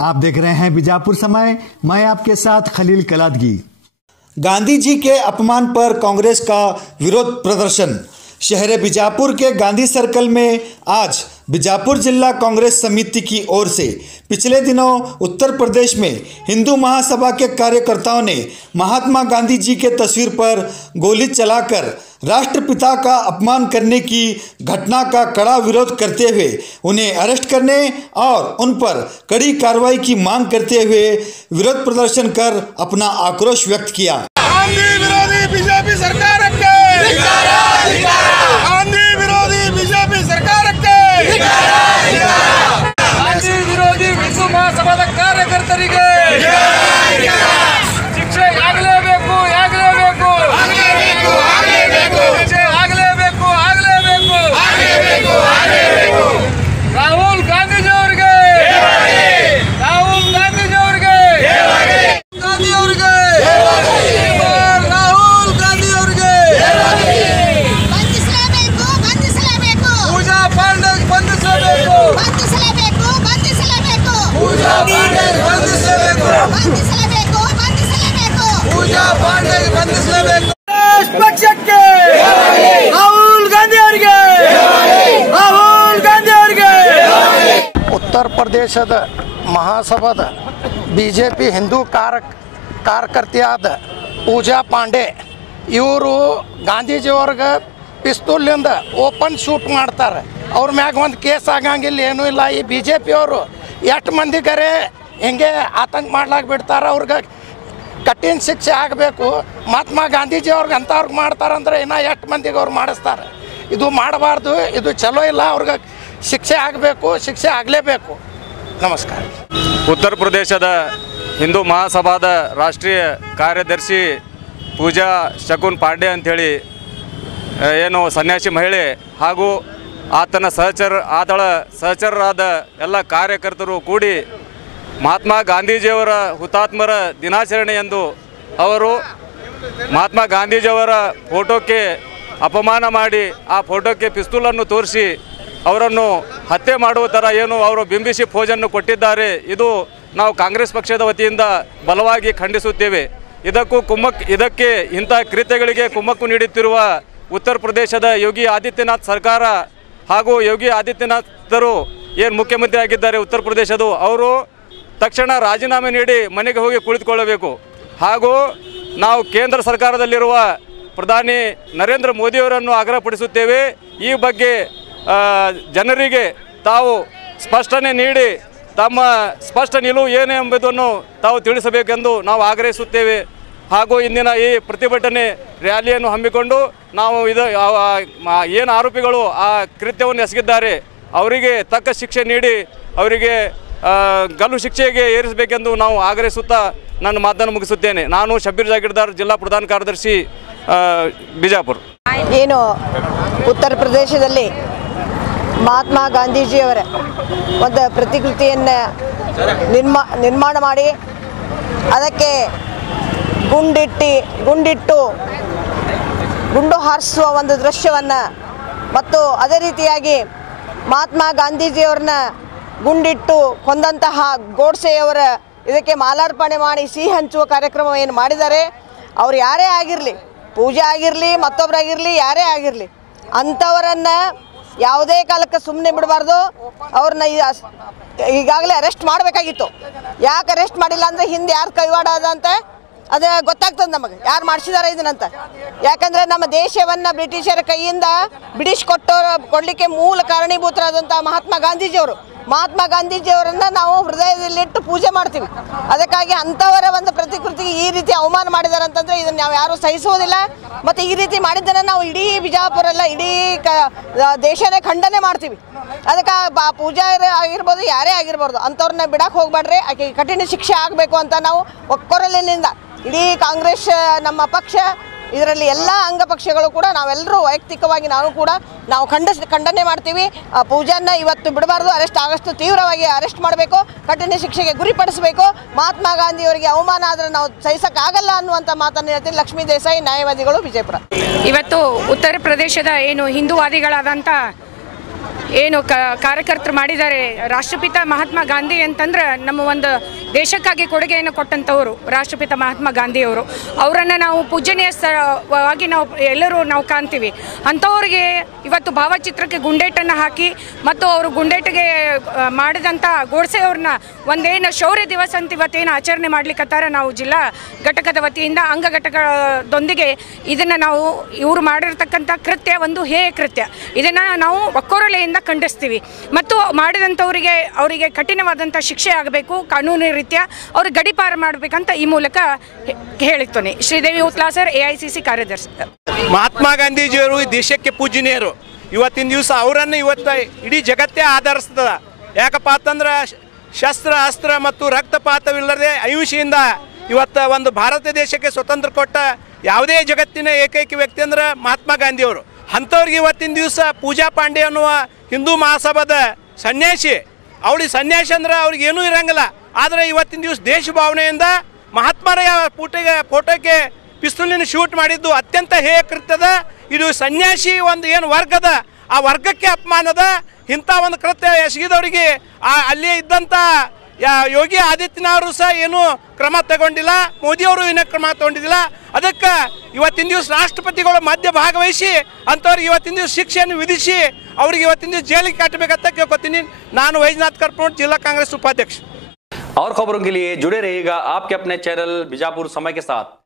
आप देख रहे हैं बीजापुर समय। मैं आपके साथ खलील कलादगी। गांधी जी के अपमान पर कांग्रेस का विरोध प्रदर्शन। शहर बीजापुर के गांधी सर्कल में आज बीजापुर जिला कांग्रेस समिति की ओर से पिछले दिनों उत्तर प्रदेश में हिंदू महासभा के कार्यकर्ताओं ने महात्मा गांधी जी के तस्वीर पर गोली चलाकर राष्ट्रपिता का अपमान करने की घटना का कड़ा विरोध करते हुए उन्हें अरेस्ट करने और उन पर कड़ी कार्रवाई की मांग करते हुए विरोध प्रदर्शन कर अपना आक्रोश व्यक्त किया। गांधी विरोधी बीजेपी सरकार के गांधी विरोधी बीजेपी सरकार के गांधी विरोधी हिंदू महासभा कार्यकರ್ತರಿಗೆ ಶಿಕ್ಷೆ ಆಗಲೇಬೇಕು ರಾಹುಲ್ ಗಾಂಧೀಜಿ ಅವರಿಗೆ ರಾಹುಲ್ ಗಾಂಧಿ ಅವರಿಗೆ ಪೂಜಾ ಪಾಂಡೆ ಬಂಧಿಸಲೇಬೇಕು ಪೂಜಾ ಪಾಂಡೆ ಬಂಧಿಸಲೇಬೇಕು ಪಕ್ಷಕ್ಕೆ ರಾಹುಲ್ ಗಾಂಧಿ ಅವರಿಗೆ उत्तर प्रदेश महासभा बीजेपी हिंदू कार्यकर्तियाद पूजा पांडे इವರು ಗಾಂಧೀಜಿಯವ್ರಿಗೆ ಪಿಸ್ತೂಲಿಂದ ಓಪನ್ ಶೂಟ್ ಮಾಡ್ತಾರೆ। ಅವ್ರ ಮ್ಯಾಗ ಒಂದು ಕೇಸ್ ಆಗಂಗಿಲ್ಲ, ಏನೂ ಇಲ್ಲ। ಈ ಬಿ ಜೆ ಪಿಯವರು ಎಷ್ಟು ಮಂದಿಗರೆ ಹಿಂಗೆ ಆತಂಕ ಮಾಡ್ಲಾಕ ಬಿಡ್ತಾರೆ। ಅವ್ರಿಗೆ ಕಠಿಣ ಶಿಕ್ಷೆ ಆಗಬೇಕು। ಮಹಾತ್ಮ ಗಾಂಧೀಜಿಯವ್ರಿಗೆ ಅಂಥವ್ರಿಗೆ ಮಾಡ್ತಾರಂದ್ರೆ ಇನ್ನು ಎಷ್ಟು ಮಂದಿಗೆ ಅವ್ರು ಮಾಡಿಸ್ತಾರೆ? ಇದು ಮಾಡಬಾರ್ದು, ಇದು ಚಲೋ ಇಲ್ಲ। ಅವ್ರಿಗೆ ಶಿಕ್ಷೆ ಆಗಬೇಕು, ಶಿಕ್ಷೆ ಆಗಲೇಬೇಕು। ನಮಸ್ಕಾರ। ಉತ್ತರ ಪ್ರದೇಶದ ಹಿಂದೂ ಮಹಾಸಭಾದ ರಾಷ್ಟ್ರೀಯ ಕಾರ್ಯದರ್ಶಿ ಪೂಜಾ ಶಕುನ್ ಪಾಂಡೆ ಅಂಥೇಳಿ ಏನು ಸನ್ಯಾಸಿ ಮಹಿಳೆ ಹಾಗೂ ಆತನ ಸಹಚರರಾದ ಎಲ್ಲ ಕಾರ್ಯಕರ್ತರು ಕೂಡಿ ಮಹಾತ್ಮ ಗಾಂಧೀಜಿಯವರ ಹುತಾತ್ಮರ ದಿನಾಚರಣೆಯಂದು ಅವರು ಮಹಾತ್ಮ ಗಾಂಧೀಜಿಯವರ ಫೋಟೋಕ್ಕೆ ಅಪಮಾನ ಮಾಡಿ ಆ ಫೋಟೋಕ್ಕೆ ಪಿಸ್ತೂಲನ್ನು ತೋರಿಸಿ ಅವರನ್ನು ಹತ್ಯೆ ಮಾಡುವ ಥರ ಏನು ಅವರು ಬಿಂಬಿಸಿ ಫೋಜನ್ನು ಕೊಟ್ಟಿದ್ದಾರೆ। ಇದು ನಾವು ಕಾಂಗ್ರೆಸ್ ಪಕ್ಷದ ವತಿಯಿಂದ ಬಲವಾಗಿ ಖಂಡಿಸುತ್ತೇವೆ। ಇದಕ್ಕೆ ಇಂಥ ಕೃತ್ಯಗಳಿಗೆ ಕುಮ್ಮಕ್ಕು ನೀಡುತ್ತಿರುವ ಉತ್ತರ ಪ್ರದೇಶದ ಯೋಗಿ ಆದಿತ್ಯನಾಥ್ ಸರ್ಕಾರ ಹಾಗೂ ಯೋಗಿ ಆದಿತ್ಯನಾಥರು ಏನು ಮುಖ್ಯಮಂತ್ರಿ ಆಗಿದ್ದಾರೆ ಉತ್ತರ ಪ್ರದೇಶದ, ಅವರು ತಕ್ಷಣ ರಾಜೀನಾಮೆ ನೀಡಿ ಮನೆಗೆ ಹೋಗಿ ಕುಳಿತುಕೊಳ್ಳಬೇಕು। ಹಾಗೂ ನಾವು ಕೇಂದ್ರ ಸರ್ಕಾರದಲ್ಲಿರುವ ಪ್ರಧಾನಿ ನರೇಂದ್ರ ಮೋದಿಯವರನ್ನು ಆಗ್ರಹಪಡಿಸುತ್ತೇವೆ, ಈ ಬಗ್ಗೆ ಜನರಿಗೆ ತಾವು ಸ್ಪಷ್ಟನೆ ನೀಡಿ ತಮ್ಮ ಸ್ಪಷ್ಟ ನಿಲುವು ಏನು ಎಂಬುದನ್ನು ತಾವು ತಿಳಿಸಬೇಕೆಂದು ನಾವು ಆಗ್ರಹಿಸುತ್ತೇವೆ। ಹಾಗೂ ಇಂದಿನ ಈ ಪ್ರತಿಭಟನೆ ರ್ಯಾಲಿಯನ್ನು ಹಮ್ಮಿಕೊಂಡು ನಾವು ಏನು ಆರೋಪಿಗಳು ಆ ಕೃತ್ಯವನ್ನು ಎಸಗಿದ್ದಾರೆ ಅವರಿಗೆ ತಕ್ಕ ಶಿಕ್ಷೆ ನೀಡಿ ಅವರಿಗೆ ಗಲ್ಲು ಶಿಕ್ಷೆಗೆ ಏರಿಸಬೇಕೆಂದು ನಾವು ಆಗ್ರಹಿಸುತ್ತಾ ನನ್ನ ಮಾತನ್ನು ಮುಗಿಸುತ್ತೇನೆ। ನಾನು ಶಬ್ಬೀರ್ ಜಾಗೀರ್ದಾರ್, ಜಿಲ್ಲಾ ಪ್ರಧಾನ ಕಾರ್ಯದರ್ಶಿ, ಬಿಜಾಪುರ। ಏನು ಉತ್ತರ ಪ್ರದೇಶದಲ್ಲಿ ಮಹಾತ್ಮ ಗಾಂಧೀಜಿಯವರ ಒಂದು ಪ್ರತಿಕೃತಿಯನ್ನು ನಿರ್ಮಾಣ ಮಾಡಿ ಅದಕ್ಕೆ ಗುಂಡು ಹಾರಿಸುವ ಒಂದು ದೃಶ್ಯವನ್ನು ಮತ್ತು ಅದೇ ರೀತಿಯಾಗಿ ಮಹಾತ್ಮ ಗಾಂಧೀಜಿಯವ್ರನ್ನ ಗುಂಡಿಟ್ಟು ಕೊಂದಂತಹ ಗೋಡ್ಸೆಯವರ ಇದಕ್ಕೆ ಮಾಲಾರ್ಪಣೆ ಮಾಡಿ ಸಿಹಿ ಹಂಚುವ ಕಾರ್ಯಕ್ರಮ ಏನು ಮಾಡಿದ್ದಾರೆ, ಅವ್ರು ಯಾರೇ ಆಗಿರಲಿ, ಪೂಜೆ ಆಗಿರಲಿ, ಮತ್ತೊಬ್ಬರಾಗಿರಲಿ, ಯಾರೇ ಆಗಿರಲಿ, ಅಂಥವರನ್ನು ಯಾವುದೇ ಕಾಲಕ್ಕೆ ಸುಮ್ಮನೆ ಬಿಡಬಾರ್ದು। ಅವ್ರನ್ನ ಈಗಾಗಲೇ ಅರೆಸ್ಟ್ ಮಾಡಬೇಕಾಗಿತ್ತು। ಯಾಕೆ ಅರೆಸ್ಟ್ ಮಾಡಿಲ್ಲ ಅಂದರೆ ಹಿಂದೆ ಯಾರು ಕೈವಾಡ ಅದ ಅಂತ ಅದು ಗೊತ್ತಾಗ್ತದೆ ನಮಗೆ, ಯಾರು ಮಾಡಿಸಿದಾರೆ ಇದನ್ನಂತ। ಯಾಕಂದರೆ ನಮ್ಮ ದೇಶವನ್ನು ಬ್ರಿಟಿಷರ ಕೈಯಿಂದ ಕೊಡಲಿಕ್ಕೆ ಮೂಲ ಕಾರಣೀಭೂತರಾದಂಥ ಮಹಾತ್ಮ ಗಾಂಧೀಜಿಯವರನ್ನು ನಾವು ಹೃದಯದಲ್ಲಿಟ್ಟು ಪೂಜೆ ಮಾಡ್ತೀವಿ। ಅದಕ್ಕಾಗಿ ಅಂಥವರ ಒಂದು ಪ್ರತಿಕೃತಿಗೆ ಈ ರೀತಿ ಅವಮಾನ ಮಾಡಿದ್ದಾರೆ ಅಂತಂದರೆ ಇದನ್ನು ನಾವು ಯಾರೂ ಸಹಿಸೋದಿಲ್ಲ। ಮತ್ತು ಈ ರೀತಿ ಮಾಡಿದ್ದನ್ನು ನಾವು ಇಡೀ ಬಿಜಾಪುರಲ್ಲ, ಇಡೀ ದೇಶನೇ ಖಂಡನೆ ಮಾಡ್ತೀವಿ। ಅದಕ್ಕೆ ಪೂಜಾರಿ ಆಗಿರ್ಬೋದು, ಯಾರೇ ಆಗಿರ್ಬೋದು, ಅಂಥವ್ರನ್ನ ಬಿಡಕ್ಕೆ ಹೋಗ್ಬೇಡ್ರಿ, ಆಕೆ ಕಠಿಣ ಶಿಕ್ಷೆ ಆಗಬೇಕು ಅಂತ ನಾವು ಒಕ್ಕೊರಲಿನಿಂದ ಇಡೀ ಕಾಂಗ್ರೆಸ್ ನಮ್ಮ ಪಕ್ಷ, ಇದರಲ್ಲಿ ಎಲ್ಲ ಅಂಗಪಕ್ಷಗಳು ಕೂಡ ನಾವೆಲ್ಲರೂ ವೈಯಕ್ತಿಕವಾಗಿ ನಾವು ಖಂಡನೆ ಮಾಡ್ತೀವಿ। ಪೂಜಾನ ಇವತ್ತು ಬಿಡಬಾರ್ದು, ಆದಷ್ಟು ತೀವ್ರವಾಗಿ ಅರೆಸ್ಟ್ ಮಾಡಬೇಕು, ಕಠಿಣ ಶಿಕ್ಷೆಗೆ ಗುರಿಪಡಿಸಬೇಕು। ಮಹಾತ್ಮ ಗಾಂಧಿಯವರಿಗೆ ಅವಮಾನ ಆದರೆ ನಾವು ಸಹಿಸಕ್ಕಾಗಲ್ಲ ಅನ್ನುವಂಥ ಮಾತನ್ನು ಹೇಳ್ತೀನಿ। ಲಕ್ಷ್ಮೀ ದೇಸಾಯಿ, ನ್ಯಾಯವಾದಿಗಳು, ವಿಜಯಪುರ। ಇವತ್ತು ಉತ್ತರ ಪ್ರದೇಶದ ಏನು ಹಿಂದೂವಾದಿಗಳಾದಂಥ ಏನು ಕಾರ್ಯಕರ್ತರು ಮಾಡಿದ್ದಾರೆ. ರಾಷ್ಟ್ರಪಿತ ಮಹಾತ್ಮ ಗಾಂಧಿ ಅಂತಂದ್ರೆ ನಮ್ಮ ಒಂದು ದೇಶಕ್ಕಾಗಿ ಕೊಡುಗೆಯನ್ನು ಕೊಟ್ಟಂಥವರು ರಾಷ್ಟ್ರಪಿತ ಮಹಾತ್ಮ ಗಾಂಧಿಯವರು. ಅವರನ್ನು ನಾವು ಪೂಜನೀಯ ಸ್ಥಳವಾಗಿ ನಾವು ಕಾಣ್ತೀವಿ. ಅಂಥವ್ರಿಗೆ ಇವತ್ತು ಭಾವಚಿತ್ರಕ್ಕೆ ಗುಂಡೇಟನ್ನು ಹಾಕಿ ಮತ್ತು ಅವರು ಗುಂಡೇಟಿಗೆ ಮಾಡಿದಂಥ ಗೋಡ್ಸೆ ಅವ್ರನ್ನ ಒಂದೇನು ಶೌರ್ಯ ದಿವಸ ಅಂತ ಇವತ್ತೇನು ಆಚರಣೆ ಮಾಡ್ಲಿಕ್ಕತ್ತಾರ, ನಾವು ಜಿಲ್ಲಾ ಘಟಕದ ವತಿಯಿಂದ ಅಂಗ ಘಟಕದೊಂದಿಗೆ ಇದನ್ನು ನಾವು ಇವರು ಮಾಡಿರ್ತಕ್ಕಂಥ ಕೃತ್ಯ ಒಂದು ಹೇಯ ಕೃತ್ಯ, ಇದನ್ನು ನಾವು ಒಕ್ಕೊರಲೆಯಿಂದ ಖಂಡಿಸ್ತೀವಿ. ಮತ್ತು ಮಾಡಿದಂಥವರಿಗೆ ಅವರಿಗೆ ಕಠಿಣವಾದಂಥ ಶಿಕ್ಷೆ ಆಗಬೇಕು, ಕಾನೂನು ರೀತ್ಯ ಅವ್ರಿಗೆ ಗಡಿಪಾರು ಮಾಡಬೇಕಂತ ಈ ಮೂಲಕ ಹೇಳುತ್ತೇನೆ. ಶ್ರೀದೇವಿ ಉತ್ಲಾಸರ್, AICC ಕಾರ್ಯದರ್ಶಿ. ಮಹಾತ್ಮ ಗಾಂಧೀಜಿಯವರು ಈ ದೇಶಕ್ಕೆ ಪೂಜನೀಯರು. ಇವತ್ತಿನ ದಿವಸ ಅವರನ್ನು ಇವತ್ತು ಇಡೀ ಜಗತ್ತೇ ಆಧರಿಸ್ತದ. ಯಾಕಪ್ಪ ಅಂತಂದ್ರೆ ಶಸ್ತ್ರ ಅಸ್ತ್ರ ಮತ್ತು ರಕ್ತಪಾತವಿಲ್ಲದೆ ಅಹಿಂಸೆಯಿಂದ ಇವತ್ತು ಒಂದು ಭಾರತ ದೇಶಕ್ಕೆ ಸ್ವತಂತ್ರ ಕೊಟ್ಟ ಯಾವುದೇ ಜಗತ್ತಿನ ಏಕೈಕ ವ್ಯಕ್ತಿ ಅಂದ್ರೆ ಮಹಾತ್ಮ ಗಾಂಧಿಯವರು. ಅಂಥವ್ರಿಗೆ ಇವತ್ತಿನ ದಿವಸ ಪೂಜಾ ಪಾಂಡೆ ಅನ್ನುವ ಹಿಂದೂ ಮಹಾಸಭಾದ ಸನ್ಯಾಸಿ, ಅವಳಿಗೆ ಸನ್ಯಾಸಿ ಅಂದ್ರೆ ಅವ್ರಿಗೆ ಏನೂ ಇರಂಗಿಲ್ಲ. ಆದರೆ ಇವತ್ತಿನ ದಿವಸ ದೇಶ ಭಾವನೆಯಿಂದ ಮಹಾತ್ಮರ ಫೋಟೋಕ್ಕೆ ಪಿಸ್ತೂಲಿನ ಶೂಟ್ ಮಾಡಿದ್ದು ಅತ್ಯಂತ ಹೇಯ ಕೃತ್ಯದ. ಇದು ಸನ್ಯಾಸಿ ಒಂದು ಏನು ವರ್ಗದ ಆ ವರ್ಗಕ್ಕೆ ಅಪಮಾನದ. ಇಂಥ ಒಂದು ಕೃತ್ಯ ಎಸಗಿದವರಿಗೆ ಅಲ್ಲಿ ಇದ್ದಂಥ ಯೋಗಿ ಆದಿತ್ಯನಾಥರು ಸಹ ಏನೂ ಕ್ರಮ ತಗೊಂಡಿಲ್ಲ, ಮೋದಿಯವರು ಏನೂ ಕ್ರಮ ತಗೊಂಡಿದ್ದಿಲ್ಲ. ಅದಕ್ಕೆ ಇವತ್ತಿನ ದಿವಸ ರಾಷ್ಟ್ರಪತಿಗಳು ಮಧ್ಯ ಭಾಗವಹಿಸಿ ಅಂಥವ್ರಿಗೆ ಇವತ್ತಿನ ದಿವಸ ಶಿಕ್ಷೆಯನ್ನು ವಿಧಿಸಿ ಅವ್ರಿಗೆ ಇವತ್ತಿನ ದಿವಸ ಜೈಲಿಗೆ ಕಟ್ಟಬೇಕಂತ ಕೇಳ್ಕೊತೀನಿ. ನಾನು ವೈಜನಾಥ್ ಕರ್ಪೂರ್, जिला कांग्रेस उपाध्यक्ष। और खबरों के लिए जुड़े रहिएगा आपके अपने चैनल बीजापुर समय के साथ।